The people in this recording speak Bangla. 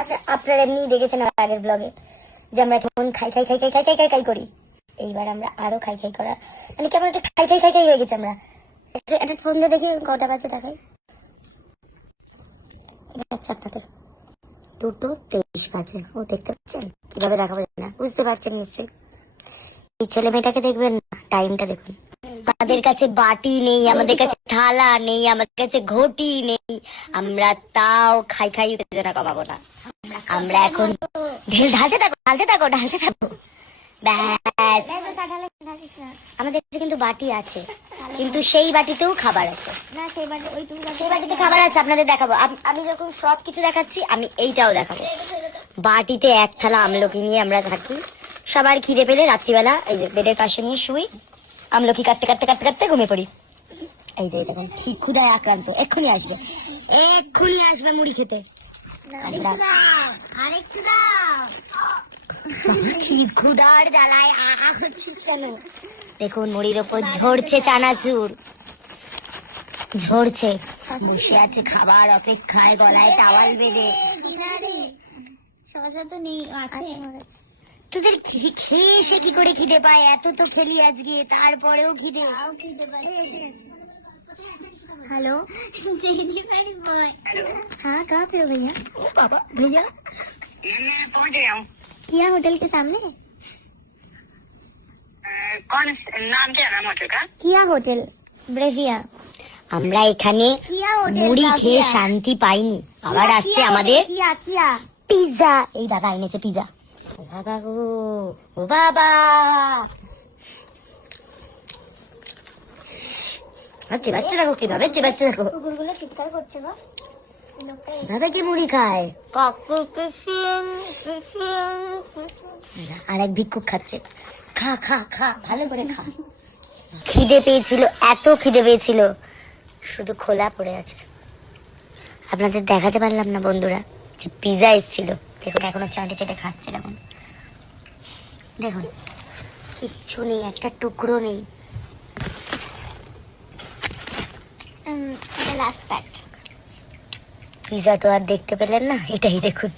আচ্ছা আপনারা এমনি দেখেছেন আগের ব্লগে যে আমরা কেমন খাই খাই খাই খাই খাই খাই খাই খাই করি। এইবার আমরা আরো খাই খাই করা মানে কেমন একটা খাই খাই খাই খাই হয়ে গেছে। আমরা একটা ফোন দিয়ে দেখি কটা বাজে দেখাই। আচ্ছা আপনাদের 2:23 বাজে। ও দেখতে পাচ্ছেন কিভাবে দেখাবো না, বুঝতে পারছেন নিশ্চয়ই। এই ছেলে মেয়েটাকে দেখবেন না, টাইমটা দেখুন। আমাদের কাছে বাটি নেই, আমাদের কাছে থালা নেই, আমাদের কাছে ঘটি নেই, আমরা তাও খাই খাই উত্তেজনা কমাবো না। আমরা এখন ঢালতে থাকো ঢালতে থাকো ঢালতে থাকো ব্যাস। আমাদের কাছে কিন্তু বাটি আছে, কিন্তু সেই বাটিতেও খাবার আছে না। সেই বাটিতে খাবার আছে, আপনাদের দেখাবো। আমি যখন সব কিছু দেখাচ্ছি আমি এইটাও দেখাবো। বাটিতে এক থালা আমলকি নিয়ে আমরা থাকি। সবার খিদে পেলে রাত্রিবেলা এই যে বেডের পাশে নিয়ে শুই, আমলকি কাটতে কাটতে কাটতে কাটতে ঘুমিয়ে পড়ি। এই যে দেখুন ক্ষুধায় আক্রান্ত, এক্ষুনি আসবে এক্ষুনি আসবে মুড়ি খেতে। ক্ষুধার জ্বালায় আহা হচ্ছিস কেন? দেখুন মুড়ির ওপর ঝরছে চানাচুর, ঝরছে। বসে আছে খাবার অপেক্ষায়, গলায় টাওয়াল বেঁধে। তোদের খেয়ে এসে কি করে খিদে পায়? এত তো খেলি আজকে, তারপরেও খিদে পায়। Hello delivery boy. हाँ कहाँ पे हो भैया? ओ बाबा भैया मैं पहुंच गया हूँ। किया होटल के सामने। कौन नाम क्या नाम होटल का? किया होटल ব্রেভিয়া। আমরা এখানে মুড়ি খেয়ে শান্তি পাইনি, আবার আসছে আমাদের পিৎজা। এই দাদা এনেছে পিৎজা। বাবা গো, ও বাবা, চেবাচ্ছে দেখো কিভাবে চেবাচ্ছে দেখো। কুকুরগুলো চিৎকার করছে গো। দাদা কি মুড়ি খায়, আর এক ভিক্ষুক খাচ্ছে। খা খা খা ভালো করে খা। খিদে পেয়েছিল, এত খিদে পেয়েছিল, শুধু খোলা পড়ে আছে। আপনাদের দেখাতে পারলাম না বন্ধুরা যে পিৎজা এসেছিল। দেখুন এখনো চাটে চেটে খাচ্ছে। দেখুন দেখুন কিচ্ছু নেই, একটা টুকরো নেই। লাস্ট প্যাট পিৎজা তো আর দেখতে পেলেন না, এটাই দেখুন।